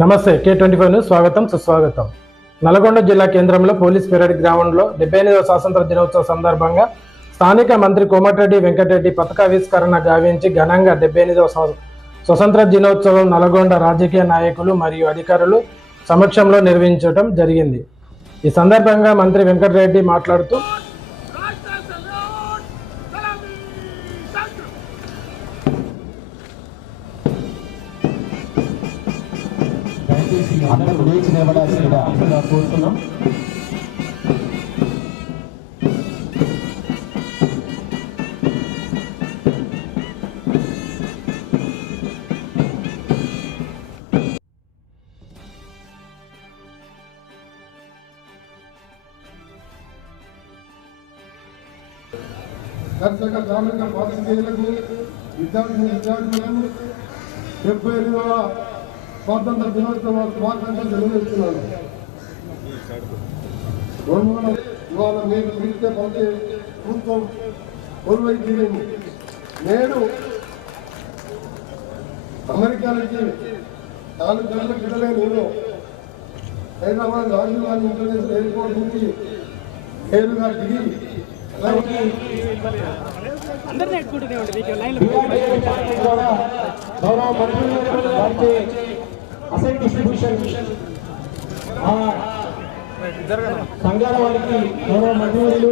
నమస్తే K25 news స్వాగతం సుస్వాగతం. నల్గొండ జిల్లా కేంద్రంలో పోలీస్ పెరేడ్ గ్రౌండ్లో 78వ స్వాతంత్ర దినోత్సవ సందర్భంగా స్థానిక మంత్రి కోమటిరెడ్డి వెంకటరెడ్డి పతాకావిష్కరణ గావించి ఘనంగా 78వ స్వాతంత్ర దినోత్సవం నల్గొండ రాజకీయ నాయకులు మరియు అధికారులు సమక్షంలో నిర్వహించడం జరిగింది. ఈ సందర్భంగా మంత్రి వెంకటరెడ్డి మాట్లాడుతూ అందరూ లేచి నిలబడాల్సిందిగా కోరుతున్నాం. దర్శక గ్రామీణ పాఠశాలకు విద్యార్థులకు 78వ స్వాతంత్ర దినోత్సవ శుభాకాంక్షలు తెలియజేస్తున్నాను. ఇవాళ మీరు పిలిస్తే పంపే ప్రభుత్వం కొలువై తీరింది. నేడు అమెరికా నుంచి 4 గంటల క్రితమే నేను హైదరాబాద్ రాజీవ్ గాంధీ ఇంటర్నేషనల్ ఎయిర్పోర్ట్ నుంచి నేరుగా దిగి అసెట్ డిస్ట్రిబ్యూషన్ సంఘాల వారికి గౌరవ మంత్రులు